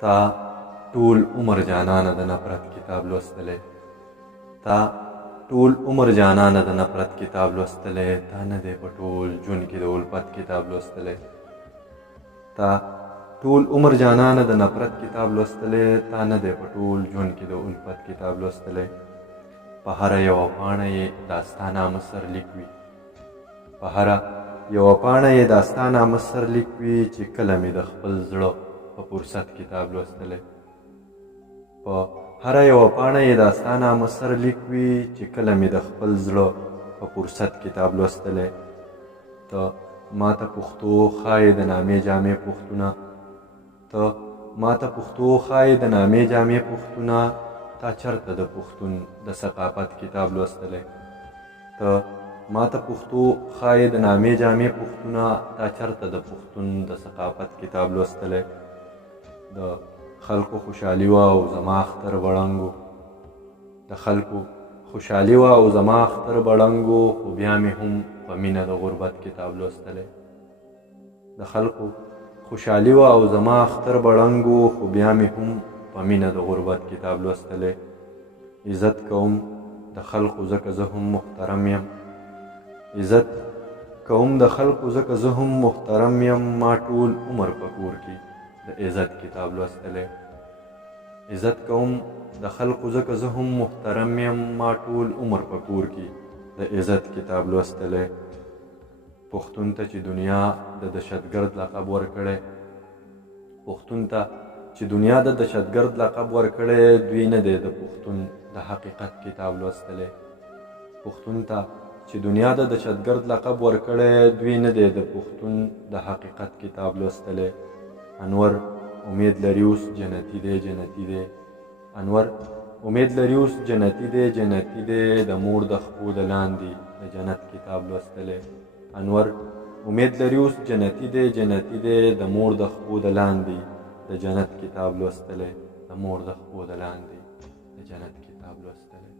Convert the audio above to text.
تا ټول عمر جانانه د نفرت کتاب لوستلی، تا ټول عمر جانانه د نفرت کتاب لوستلی، تا نه دی په ټول ژوند کې د الفت کتاب لوستلی، تا ټول عمر جانانه د نفرت کتاب لوستلی، تا نه دی په ټول ژوند کې د الفت کتاب لوستلی. په هره یوه پاڼه یې داستا نامه سرلیک وي، په هره یوه پاڼه یې داستا نامه سرلیک وي چې کله مې د خپل زړه په فرصت کتاب لوستلی. په هره یوه پاڼه یې داستا نامه سرلیک وي چې کله مې د خپل زړه په فرصت کتاب لوستلی. ته ما ته پښتو ښایې د نامې جامې پوښتونه، ته ما ته پښتو ښایې د نامې جامې پوښتونه، تا چرته د پښتون د ثقافت کتاب لوستلی. ته ما ته پښتو ښایې د نامې جامې پوښتونه، تا چرته د پښتون د ثقافت کتاب لوستلی. د خلکو خوشحالي وه او زما اختر بړنګ، د خلکو خوشحالي وه او زما اختر بړنګ، خو بیا مې هم په مینه د غربت کتاب لوستلی. د خلکو خوشحالي وه او زما اختر بړنګ، خو بیا مې هم په مینه د غربت کتاب لوستلی. عزت کوم د خلکو ځکه زه هم محترم یم، عزت کوم د خلکو ځکه زه هم محترم یم، ما ټول عمر په کور کې د عزت کتاب لوستلی. عزت کوم د خلکو ځکه زه هم محترم یم، ما ټول عمر په کور کې د عزت کتاب لوستلی. پښتون ته چې دنیا د دهشتګرد لقب ورکړی، پښتون ته چې دنیا د دهشتګرد لقب ورکړی، دوی نه دی د پښتون د حقیقت کتاب لوستلی. پښتون ته چې دنیا د دهشتګرد لقب ورکړی، دوی نه دی د پښتون د حقیقت کتاب لوستلی. انور امید لري اوس جنتي دی جنتي دی، انور امید لري اوس جنتي دی جنتي دی، د مور د خپو د لاندې د جنت کتاب لوستلی. انور امید لري اوس جنتي دی جنتي دی، د مور د خپو د لاندې د جنت کتاب لوستلی، د مور د خپو د لاندې د جنت کتاب لوستلی.